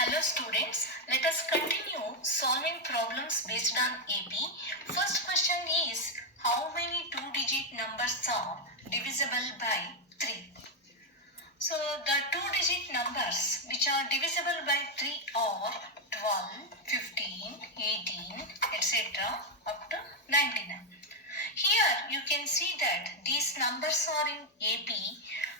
Hello students, let us continue solving problems based on AP. First question is, how many two-digit numbers are divisible by 3? So the two-digit numbers which are divisible by 3 are 12, 15, 18, etc. up to 99. Here you can see that these numbers are in AP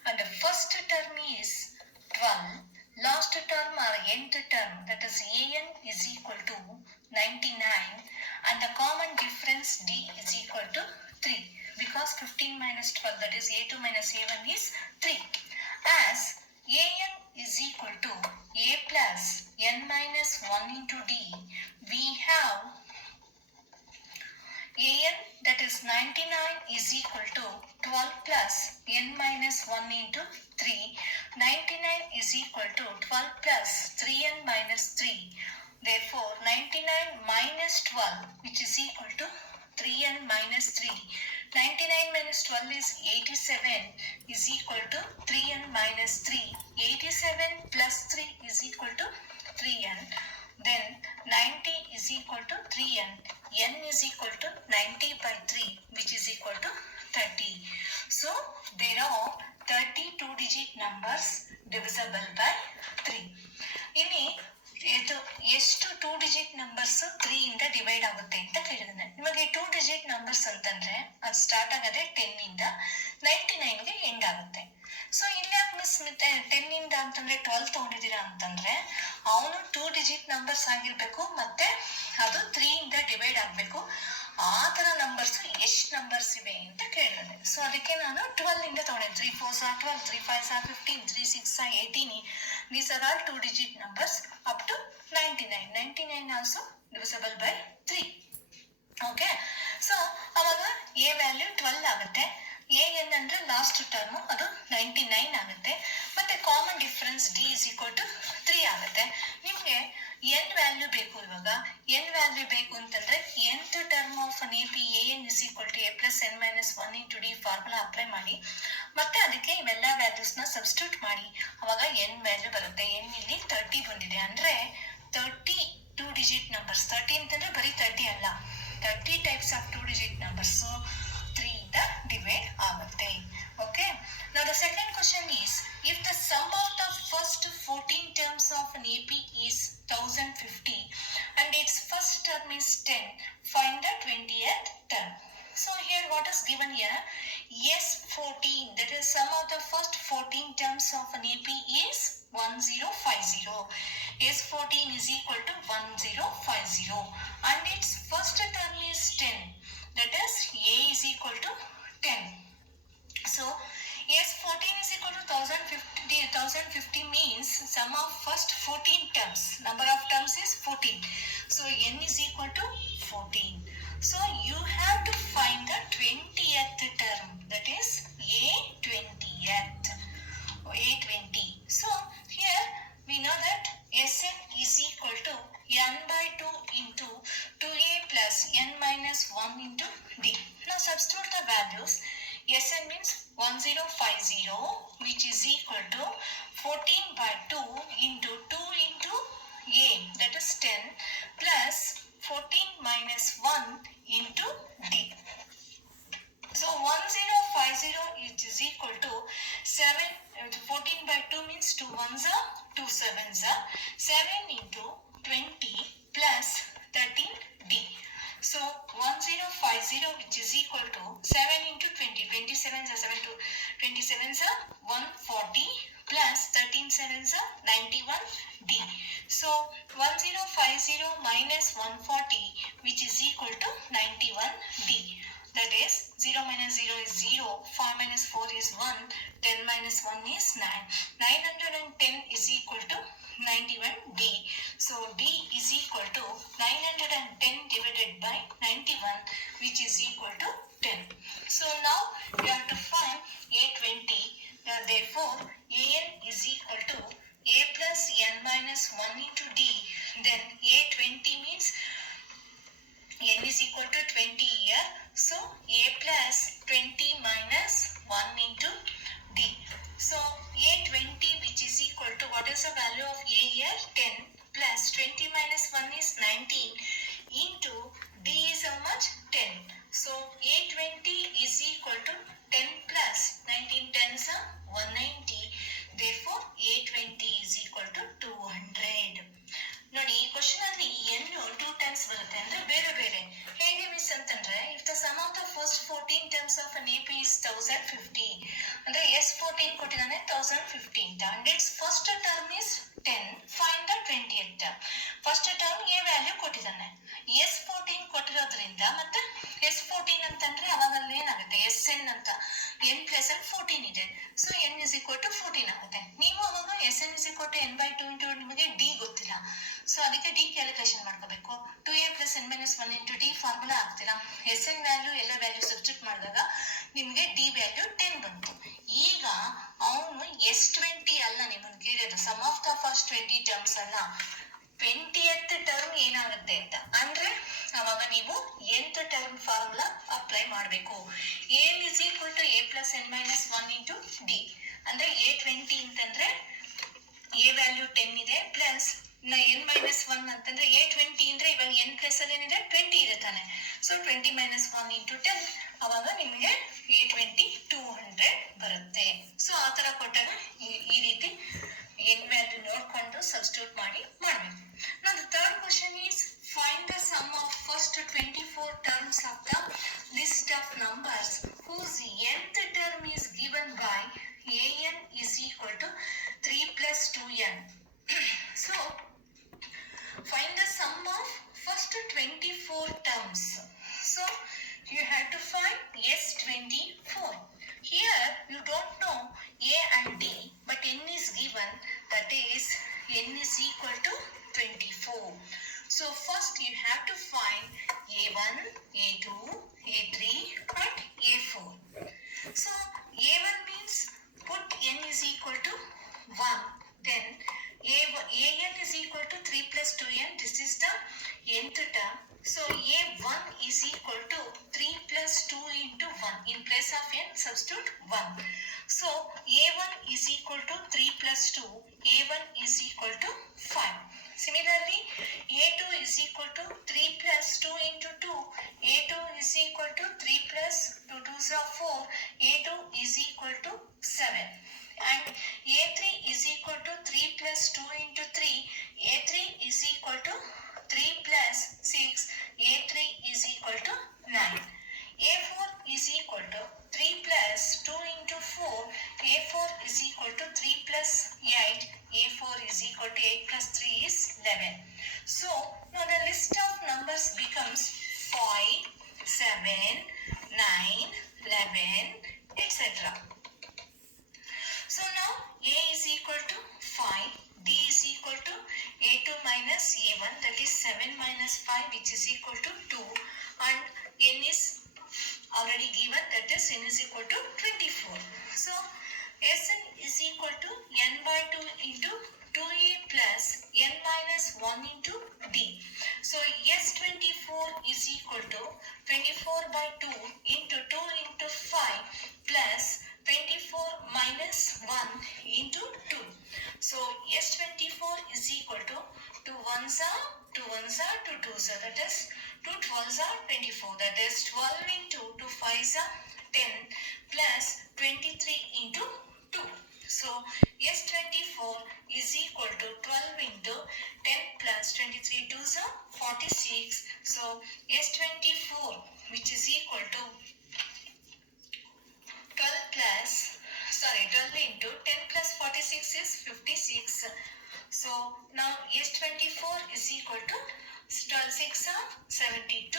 and the first term is 12, last term or nth term, that is an is equal to 99 and the common difference d is equal to 3 because 15 minus 12, that is a2 minus a1 is 3. As an is equal to a plus n minus 1 into d, we have an, that is 99, is equal to 12 plus n minus 1 into 3. 99 is equal to 12 plus 3n minus 3. Therefore, 99 minus 12, which is equal to 3n minus 3. 99 minus 12 is 87, is equal to 3n minus 3. 87 plus 3 is equal to 3n. Then 90 is equal to 3n. n is equal to 90 by 3, which is equal to 30. So there are 30 two-digit numbers divisible by 3. ಇಲ್ಲಿ ಎಷ್ಟು two digit numbers 3 ಇಂದ divide ಆಗುತ್ತೆ ಅಂತ ಕೇಳಿದಾನೆ. ನಿಮಗೆ two digit numbers ಅಂತಂದ್ರೆ ಅದು start ಆಗೋದೇ 10 ಇಂದ 99ಗೆ ಎಂಡ್ ಆಗುತ್ತೆ. ಸೊ ಇಲ್ಲಿ ಯಾಕೆ ಮಿಸ್ 10 ಇಂದ ಅಂತಂದ್ರೆ 12 ತಗೊಂಡಿದ್ದೀರಾ ಅಂತಂದ್ರೆ ಅವನು ಟೂ ಡಿಜಿಟ್ ನಂಬರ್ಸ್ ಆಗಿರ್ಬೇಕು ಮತ್ತೆ ಅದು 3 ಇಂದ ಡಿವೈಡ್ ಆಗಬೇಕು. ಆ ತರ ನಂಬರ್ಸ್ ಎಷ್ಟು ನಂಬರ್ಸ್ ಇವೆ ಅಂತ ಕೇಳಿದೆ. ಸೊ ಅದಕ್ಕೆ ನಾನು 12 ಇಂದ ತಗೊಂಡೆ. 3 4s are 12, 3 5s are 15, 3 6 are 18. These are all two digit numbers up to 99. 99 also divisible by 3. Okay. So ಅವಾಗ a ವ್ಯಾಲ್ಯೂ 12 ಆಗುತ್ತೆ. an ಅಂದ್ರೆ ಲಾಸ್ಟ್ ಟರ್ಮ್, ಅದು 99 ಆಗುತ್ತೆ. ಮತ್ತೆ common difference d is equal to 3 ಆಗುತ್ತೆ. ನಿಮಗೆ n ವ್ಯಾಲ್ಯೂ ಬೇಕು. ಇವಾಗ n ವ್ಯಾಲ್ಯೂ ಬೇಕು ಅಂತಂದ್ರೆ nth term of an AP an is equal to a plus n minus 1 into d formula apply ಮಾಡಿ ಮತ್ತೆ ಅದಕ್ಕೆ ಇವೆಲ್ಲ ವ್ಯಾಲ್ಯೂಸ್ನ ಸಬ್ಸ್ಟಿಟ್ಯೂಟ್ ಮಾಡಿ ಅವಾಗ n ವ್ಯಾಲ್ಯೂ ಬರುತ್ತೆ. n ಇಲ್ಲಿ 30 ಬಂದಿದೆ ಅಂದ್ರೆ 30 ಟೂ ಡಿಜಿಟ್ ನಂಬರ್ಸ್. 30 ಅಂತಂದ್ರೆ ಬರೀ 30 ಅಲ್ಲ, 30 types of two digit numbers 3 ಇಂದ ಡಿವೈಡ್ ಆಗುತ್ತೆ. Okay. Now the second question is, if the sum of the first 14 terms of an AP is 1050 and its first term is 10, find the 20th term. So here what is given here? S14, that is sum of the first 14 terms of an AP is 1050. S14 is equal to 1050 and its first term is 10, that is A is equal to 10. So S14 is equal to 1050. 1050 means sum of first 14 terms. Number of terms is 14. So n is equal to 14. So you have to find the 20th term, that is A20th. A20. So here we know that Sn is equal to n by 2 into 2a plus n minus 1 into d. Now substitute the values. Sn means 1050, which is equal to 14 by 2 into 2 into a, that is 10, plus 14 minus 1 into d. So 1050 is equal to 7. 14 by 2 means 2 1s are 2 7s are 7 into 20 plus 13d. So 1050, which is equal to 7 into 20. 27s are 7 to 27s are 140 plus 13 7s are 91d. So 1050 minus 140, which is equal to 91d. That is 0 minus 0 is 0, 5 minus 4 is 1, 10 minus 1 is 9. 910 is equal to 91d. So d is equal to 910 divided by 91, which is equal to 10. So now you have to find A20. Therefore an is equal to a plus n minus 1 into d. Then A20 means n is equal to 20 here. So a plus 20 minus 1 into d. So A20, which is equal to, what is the value of a here? 10. ಅಂತ. And its first term is 10. Find the 20th term. First term A value ಕೊಟ್ಟಿದ್ದಾನೆ, S14 ಕೊಟ್ಟಿರೋದ್ರಿಂದ ಮತ್ತೆ S14 ಅಂತಂದ್ರೆ ಅವಾಗ ಅಲ್ಲಿ ಏನಾಗುತ್ತೆ SN ಅಂತ, n plus ಅಲ್ಲಿ 14 ಇದೆ, so n is equal to 14 ಆಗುತ್ತೆ. ನೀವು ಅವಾಗ SN is equal to n/2 into ನಿಮಗೆ ಡಿ ಗೊತ್ತಿಲ್ಲ, ಸೊ ಅದಕ್ಕೆ ಡಿ ಕ್ಯಾಲ್ಕುಲೇಷನ್ ಮಾಡ್ಕೋಬೇಕು. 2a plus n minus 1 into d formula ಆಗ್ತೀರಾ. SN ವ್ಯಾಲ್ಯೂ ಎಲ್ಲ ವ್ಯಾಲ್ಯೂ ಸಬ್ಸ್ಟಿಟ್ಯೂಟ್ ಮಾಡಿದಾಗ ನಿಮಗೆ ಡಿ ವ್ಯಾಲ್ಯೂ 10 ಬಂತು. ಈಗ ಅವನು S20 ಅಲ್ಲ ನಿಮ್ಮನ್ನು ಕೇಳಿರೋದು, sum of the first 20 terms ಅಲ್ಲ, 20th ಟರ್ಮ್ ಏನಾಗುತ್ತೆ ಅಂತ. ಅಂದ್ರೆ ಅವಾಗ ನೀವು nth ಟರ್ಮ್ ಫಾರ್ಮುಲಾ ಅಪ್ಲೈ ಮಾಡಬೇಕು. a is equal to a plus n minus 1 into D. ಅಂದ್ರೆ A20 ಅಂತಂದ್ರೆ a ವ್ಯಾಲ್ಯೂ 10 ಇದೆ ಪ್ಲಸ್ n ಮೈನಸ್ 1 ಅಂತಂದ್ರೆ A20 ಅಂದ್ರೆ ಇವಾಗ n ಪ್ಲಸ್ ಅಲ್ಲಿ ಏನಿದೆ 20 ಇದೆ ತಾನೆ, ಸೊ 20 ಮೈನಸ್ 1 ಇಂಟು 10, ಅವಾಗ ನಿಮಗೆ A20 200 ಬರುತ್ತೆ. ಸೊ ಆ ತರ ಕೊಟ್ಟಾಗ ಈ ರೀತಿ n ವ್ಯಾಲ್ಯೂ ನೋಡ್ಕೊಂಡು ಸಬ್ಸ್ಟಿಟ್ಯೂಟ್ ಮಾಡಿ ಮಾಡಬೇಕು. Now the third question is find the sum of first 24 terms of the list of numbers whose nth term is given by an is equal to 3 plus 2n. So find the sum of first 24 terms. So you have to find S24. Here you don't know a and d, but n is given, that is n is equal to 24. So first you have to find a1, a2, a3 and a4. So a1 means put n is equal to 1, then an is equal to 3 plus 2n, this is the nth term. So a1 is equal to 3 plus 2 into 1. In place of n, substitute 1. So a1 is equal to 3 plus 2. a1 is equal to 5. Similarly, a2 is equal to 3 plus 2 into 2. a2 is equal to 3 plus 2 2s are 4. a2 is equal to 7. And a3 is equal to 3 plus 2 into 3. a3 is equal to 3 plus 6. a3 is equal to 9. a4 is equal to 3 plus 2 into 4. a4 is equal to 3 plus 8. a4 is equal to 8 plus 3 is 11. So now the list of numbers becomes 5, 7, 9, 11, etc. So now a is equal to 5, d is equal to a2 minus a1, that is 7 minus 5, which is equal to 2, and n is already given, that is n is equal to 24. So Sn is equal to n by 2 into 2a plus n minus 1 into d. So S24 is equal to 24 by 2 into 2 into 5 plus 24 minus 1 into 2. So S24 is equal to 2 1s are 2 1s are 2 2s are, that is 2 12s are 24, that is 12 into 2 5s are 10 plus 23 into 2. So S24 is equal to 12 into 10 plus 23 2s are 46. So S24, which is equal to 12 into 10 plus 46 is 56. So now S24 is equal to 12 6 are 72,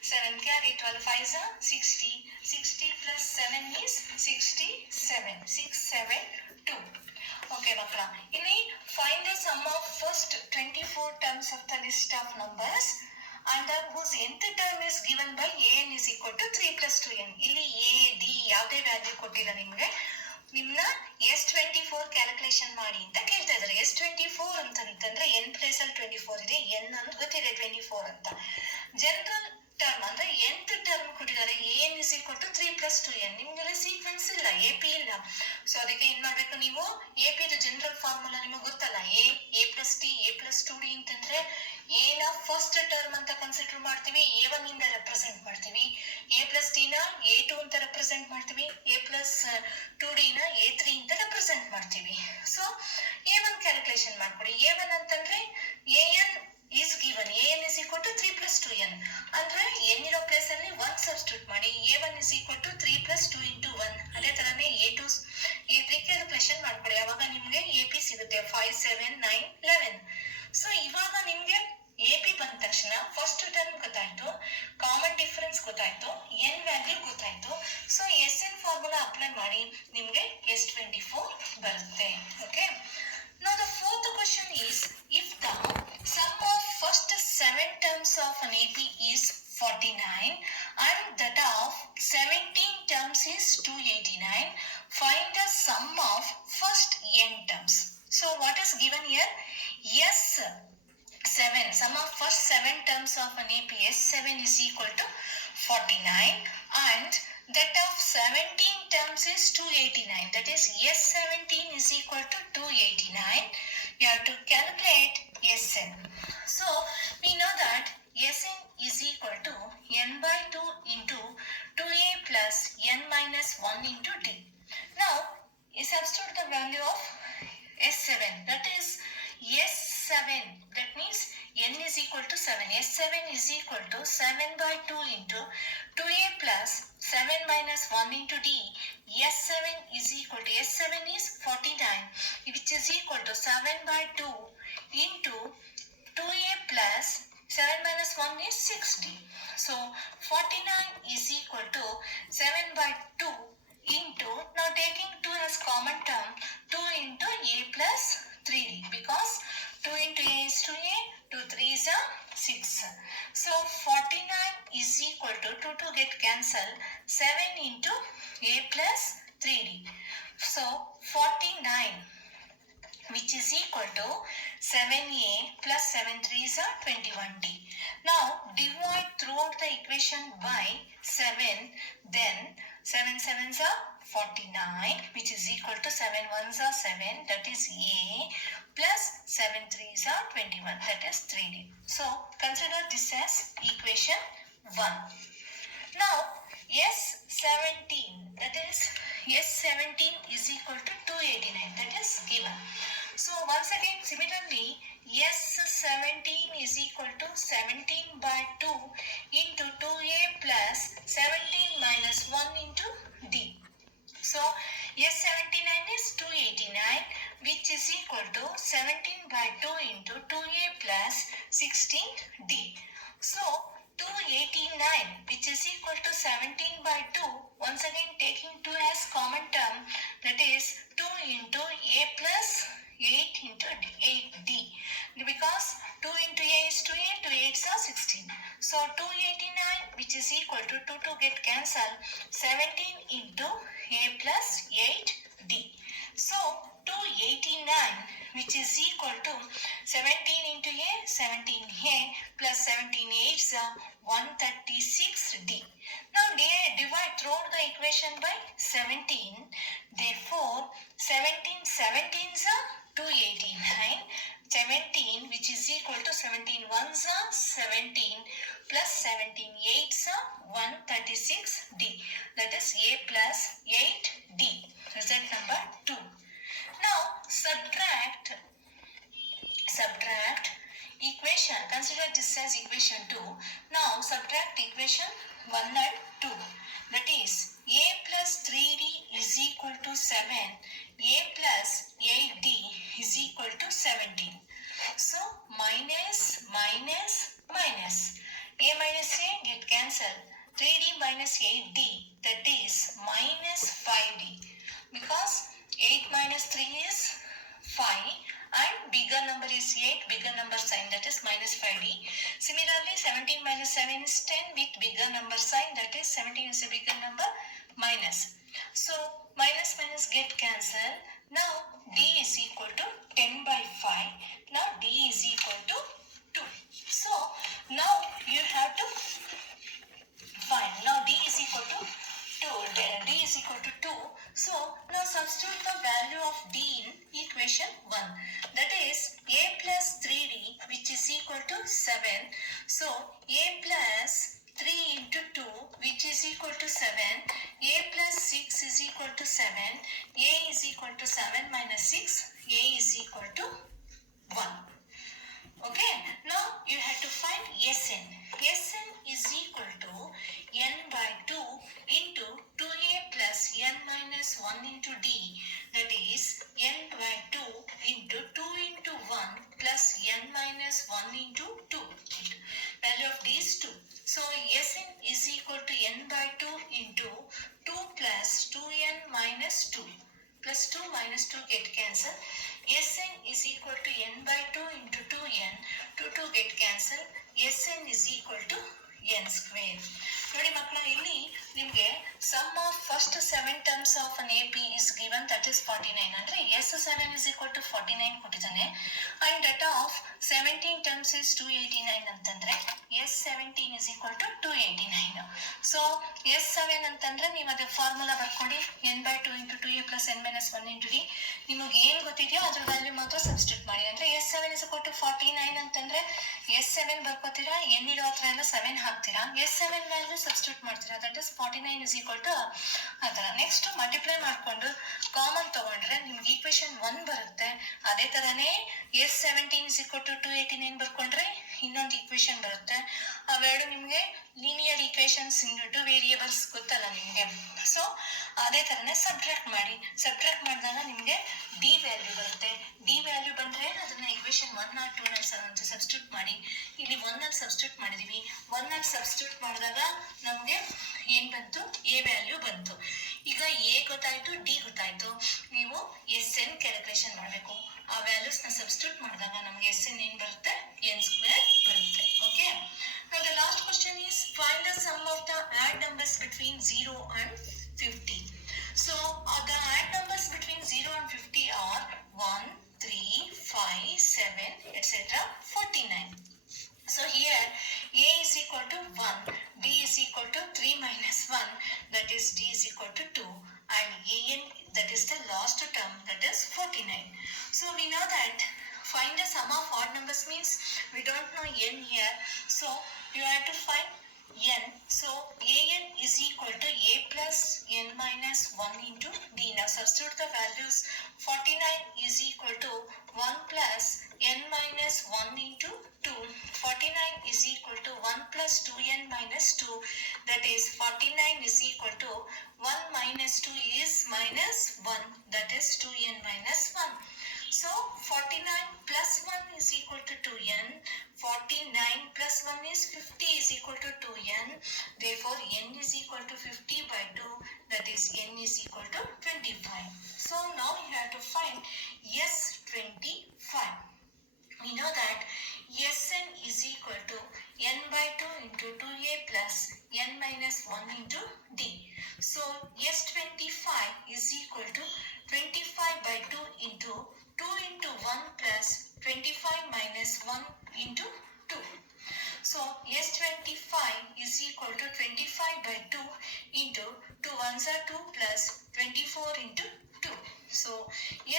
7 carry 12 5s are 60, 60 plus 7 is 67, 672. Okay, Makla. Find the sum of first 24 terms of the list of numbers and whose nth term is given by an is equal to 3 plus 2n. ಇಲ್ಲಿ a, d ಯಾವುದೇ value ಕೊಟ್ಟಿಲ್ಲ ನಿಮಗೆ, ನಿಮ್ಮನ್ನ S24 calculation ಮಾಡಿ ಅಂತ ಕೇಳ್ತಾ ಇದ್ದಾರೆ. S24 ಅಂತಂದ್ರೆ n ಪ್ಲೇಸ್ ಅಲ್ಲಿ 24 ಇದೆ, n ಅನ್ನೋದು ಗೊತ್ತಿದೆ 24 ಅಂತ. ಜನರಲ್ ಟರ್ಮ್ ಅಂದ್ರೆ nth ಟರ್ಮ್ ಕೊಟ್ಟಿದ್ದಾರೆ, an is equal to 3 plus 2n. ನಿಮ್ಗೆಲ್ಲ ಸೀಕ್ವೆನ್ಸ್ ಇಲ್ಲ, AP ಇಲ್ಲ, ಸೊ ಅದಕ್ಕೆ ಏನ್ ಮಾಡ್ಬೇಕು ನೀವು, AP ದ ಜನರಲ್ ಫಾರ್ಮುಲಾ ನಿಮಗೆ ಗೊತ್ತಲ್ಲ, a plus t a plus 2d ಅಂತಂದ್ರೆ a ನ ಫಸ್ಟ್ ಟರ್ಮ್ ಅಂತ ಕನ್ಸಿಡರ್ ಮಾಡ್ತೀವಿ, a1 ಇಂದ ರೆಪ್ರೆಸೆಂಟ್ ಮಾಡ್ತೀವಿ, a plus t ನ a2 ಅಂತ ರೆಪ್ರೆಸೆಂಟ್ ಮಾಡ್ತೀವಿ, a plus 2d ನ a3 ಅಂತ ರೆಪ್ರೆಸೆಂಟ್ ಮಾಡ್ತೀವಿ. ಸೊ a1 ಕ್ಯಾಲ್ಕುಲೇಷನ್ ಮಾಡ್ಕೊಡಿ. a1 ಅಂತಂದ್ರೆ an is given. an is equal to 3 plus 2n. ಅಂದ್ರೆ n ಇರೋ ಪ್ಲೇಸ್ ಅಲ್ಲಿ 1 ಸಬ್ಸ್ಟಿಟ್ಯೂಟ್ ಮಾಡಿ. a1 is equal to 3 plus 2 into 1. ಅದೇ ತರನೇ a2 a3 ಕ್ಯಾಲ್ಕುಲೇಷನ್ ಮಾಡ್ಕೊಳ್ಳಿ. ಅವಾಗ ನಿಮಗೆ ap ಸಿಗುತ್ತೆ 5 7 9 11. ಸೊ ಇವಾಗ ನಿಮಗೆ ap ಬಂದ ತಕ್ಷಣ ಫಸ್ಟ್ ಟರ್ಮ್ ಗೊತ್ತಾಯ್ತು, ಕಾಮನ್ ಡಿಫರೆನ್ಸ್ ಗೊತ್ತಾಯ್ತು, ಎನ್ ವ್ಯಾಲ್ಯೂ ಗೊತ್ತಾಯ್ತು. So S N formula apply ಮಾಡಿ ನಿಮಗೆ S24 ಬರುತ್ತೆ. Okay. Now the fourth question is, if the sum of first 7 terms of an AP is 49 and that of 17 terms is 289, find the sum of first n terms. So what is given here? S7, sum of first 7 terms of an AP S7 is equal to 49 and that of 17 terms is 289. That is S17 is equal to 289. You have to calculate Sn. So we know that Sn is equal to n by 2 into 2a plus n minus 1 into d. Now substitute the value of S7. That is S7. That means n is equal to 7. S7 is equal to 7 by 2 into 2a plus 7 minus 1 into d. S7 is equal to, S7 is 49, which is equal to 7 by 2 into 2a plus 7 minus 1 is 60. So 49 is equal to 7 by 2 into, now taking 2 as common term, 2 into a plus 3d, because 2 into a is 2a, 2 3 is 6. So 49 is equal to 2 get cancelled, 7 into a plus 3d. So 49 which is equal to 7a plus 7 3s are 21d. Now divide throughout the equation by 7, then 7 7s are 49, which is equal to 7 1s are 7, that is a, plus 7 3s are 21, that is 3d. So consider this as equation 1. Now S17, that is S17 is equal to 289, that is given. So once again similarly S17 is equal to 17 by 2 into 2a plus 17 minus 1 into d. So S79 is 289, which is equal to 17 by 2 into 2a plus 16d. So 289 which is equal to 17 by 2, once again taking 2 as common term, that is 2 into a plus 8 into 8d, because 2 into a is 2a, 2 8s are 16. So 289 which is equal to 2 get cancelled, 17 into a plus 8d. So 289 which is equal to 17 into a, 17a plus 17 8s are 136d. Now divide throughout the equation by 17. Therefore 17 17s are 289, 17 which is equal to 17 1s are 17 plus 17 8s are 136d, that is a plus 8d, result number 2. Now subtract equation, consider this as equation 2. Now subtract equation 1 and 2, that is a plus 3d is equal to 7, a plus 8d is equal to 17. So minus minus minus, a minus a get cancelled, 3d minus 8d, that is minus 5d, because 8 minus 3 is 5 and bigger number is 8, bigger number sign, that is minus 5d. Similarly 17 minus 7 is 10 with bigger number sign, that is 17 is a bigger number, minus. So minus minus get cancelled. Now d is equal to 10 by 5. Now d is equal to 2. So now you have to find, now d is equal to 2, d is equal to 2. So now substitute the value of d in equation 1, that is a plus 3d which is equal to 7. So a plus 3 into 2 which is equal to 7, a plus 6 is equal to 7, a is equal to 7 minus 6, a is equal to 1. Okay, now minus 1 into 2. Value of d is 2. So Sn is equal to n by 2 into 2 plus 2n minus 2. Plus 2 minus 2 get cancel. Sn is equal to n by 2 into 2n. 2 get cancel. Sn is equal to n square. ನೋಡಿ ಮಕ್ಕಳ, ಇಲ್ಲಿ ನಿಮಗೆ sum of first 7 terms of an A P is given, that is 49. ಅಂದ್ರೆ S7 is equal to 49 ಕೊಟ್ಟಿದ್ದಾನೆ. And that of 17 terms is 289 ಅಂತಂದ್ರೆ S17 is equal to 289. So S7 ಅಂತಂದ್ರೆ ನೀವು ಅದೇ formula ಬರ್ಕೊಡಿ, n by 2 into 2a plus n minus 1 into d. ನಿಮಗೆ ಏನು ಗೊತ್ತಿದೆಯೋ ಅದ್ರ value ಮಾತ್ರ ಸಬ್ಸ್ಟಿಟ್ಯೂಟ್ ಮಾಡಿ. ಅಂದ್ರೆ S7 is equal to 49 ಅಂತಂದ್ರೆ S7 ಬರ್ಕೋತೀರಾ, n ಇರೋ ಹತ್ರ ಎಲ್ಲ 7 ಹಾಕ್ತೀರಾ, S7 ವ್ಯಾಲ್ಯೂ ಸಬ್ಸ್ಟಿಟ್ಯೂಟ್ ಮಾಡ್ತೀರಾ, that is 49 is equal to ಆ ಥರ. ನೆಕ್ಸ್ಟ್ ಮಲ್ಟಿಪ್ಲೈ ಮಾಡಿಕೊಂಡು ಕಾಮನ್ ತಗೊಂಡ್ರೆ ನಿಮ್ಗೆ ಈಕ್ವೇಶನ್ 1 ಬರುತ್ತೆ. ಅದೇ ಥರನೇ S17 is equal to 289 ಬರ್ಕೊಂಡ್ರೆ ಇನ್ನೊಂದು ಈಕ್ವೇಶನ್ ಬರುತ್ತೆ. ಅವೆರಡು ನಿಮಗೆ ಲೀನಿಯರ್ ಈಕ್ವೇಶನ್ಸ್, 2 ವೇರಿಯೇಬಲ್ಸ್ ಗೊತ್ತಲ್ಲ ನಿಮಗೆ. ಸೊ ಅದೇ ಥರನೇ ಸಬ್ಟ್ರಾಕ್ಟ್ ಮಾಡಿ. ಸಬ್ಟ್ರಾಕ್ಟ್ ಮಾಡಿದಾಗ ನಿಮಗೆ ಡಿ ವ್ಯಾಲ್ಯೂ ಬರುತ್ತೆ. ಡಿ ವ್ಯಾಲ್ಯೂ ಬಂದರೆ ಅದನ್ನು ಈಕ್ವೇಶನ್ 1 or 2 ನಲ್ಲಿ ಸಬ್ಸ್ಟಿಟ್ಯೂಟ್ ಮಾಡಿ. ಇಲ್ಲಿ 1 ನಲ್ಲಿ ಸಬ್ಸ್ಟಿಟ್ಯೂಟ್ ಮಾಡಿದೀವಿ. 1 ನಲ್ಲಿ ಸಬ್ಸ್ಟಿಟ್ಯೂಟ್ ಮಾಡಿದಾಗ ನಮಗೆ ಏನು ಬಂತು? ಎ ವ್ಯಾಲ್ಯೂ ಬಂತು. ಈಗ ಎ ಗೊತ್ತಾಯ್ತು, ಡಿ ಗೊತ್ತಾಯ್ತು. ನೀವು Sn ಕ್ಯಾಲ್ಕುಲೇಷನ್ ಮಾಡಬೇಕು. ಆ ವ್ಯಾಲ್ಯೂಸ್ನ ಸಬ್ಸ್ಟಿಟ್ಯೂಟ್ ಮಾಡಿದಾಗ ನಮಗೆ Sn ಏನು ಬರುತ್ತೆ? n ಸ್ಕ್ವೇರ್ ಬರುತ್ತೆ. Okay. Now the last question is find the sum of the odd numbers between 0 and 50. So the odd numbers between 0 and 50 are 1, 3, 5, 7, etc. 49. So here a is equal to 1, b is equal to 3 minus 1, that is d is equal to 2, and an, that is the last term, that is 49. So we know that find the sum of odd numbers means we don't know n here, so you have to find n. So an is equal to a plus n minus 1 into d. Now substitute the values. 49 is equal to 1 plus n minus 1 into 2. 49 is equal to 1 plus 2n minus 2. That is 49 is equal to 1 minus 2 is minus 1. That is 2n minus 1. So 49 plus 1 is equal to 2n. 49 plus 1 is 50 is equal to 2n. Therefore n is equal to 50 by 2. That is n is equal to 25. So now you have to find S25. We know that Sn is equal to n by 2 into 2a plus n minus 1 into d. So S25 is equal to 25 by 2 into 2 into 1 plus 25 minus 1 into 2. So S25 is equal to 25 by 2 into 2 ones are 2 plus 24 into 2. So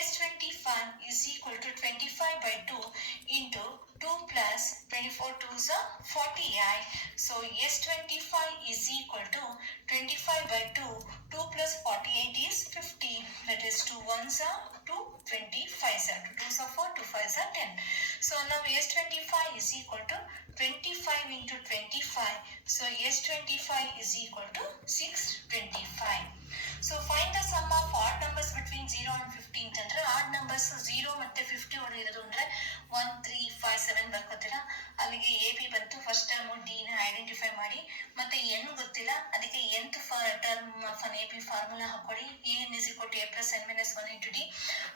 S25 is equal to 25 by 2 into 2 plus 24 2s are 40i. So S25 is equal to 25 by 2. 2 plus 48 is 50. That is 2 ones are 2, 25s are 2, 2s are 4, 2 5s are 10. So now S25 is equal to 25 into 25. So S25 is equal to 625. So find the sum of odd numbers between 0 and 15 ಅಂತಂದ್ರೆ odd numbers 0 ಮತ್ತೆ 50 ಒಳಗಿರೋದು ಅಂದ್ರೆ 1, 3, 5, 7 ಬರ್ಕೋತೀರಾ. ಅಲ್ಲಿಗೆ A B ಬಂತು. First term D ನ identify ಮಾಡಿ. ಮತ್ತೆ N ಗೊತ್ತಿಲ್ಲ, ಅದಕ್ಕೆ nth term of an A B formula ಹಾಕೊಳ್ಳಿ. N is equal to A plus N minus 1 into D.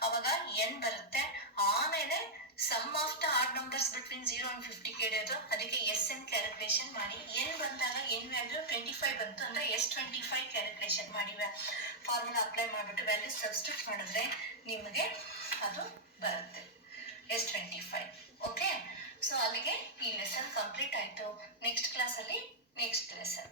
ಅವಾಗ ಎನ್ ಬರುತ್ತೆ. ಆಮೇಲೆ sum of the odd numbers between 0 and 50 ಕೇಳೋದು. ಅದಕ್ಕೆ Sn ಕ್ಯಾಲ್ಕುಲೇಷನ್ ಮಾಡಿ. ಎನ್ ಬಂದಾಗ ಎನ್ ವ್ಯಾಲ್ಯೂ 25 ಬಂತು ಅಂದ್ರೆ S25 ಕ್ಯಾಲ್ಕುಲೇಷನ್ ಮಾಡಿ ಫಾರ್ಮುಲಾ ಅಪ್ಲೈ ಮಾಡಿಬಿಟ್ಟು ವ್ಯಾಲ್ಯೂ ಸಬ್ಸ್ಟಿಟ್ಯೂಟ್ ಮಾಡಿದ್ರೆ ನಿಮಗೆ ಅದು ಬರುತ್ತೆ S25. ಓಕೆ. ಸೊ ಅಲ್ಲಿಗೆ ಈ ಲೆಸನ್ ಕಂಪ್ಲೀಟ್ ಆಯಿತು. ನೆಕ್ಸ್ಟ್ ಕ್ಲಾಸಲ್ಲಿ ನೆಕ್ಸ್ಟ್ ಲೆಸನ್.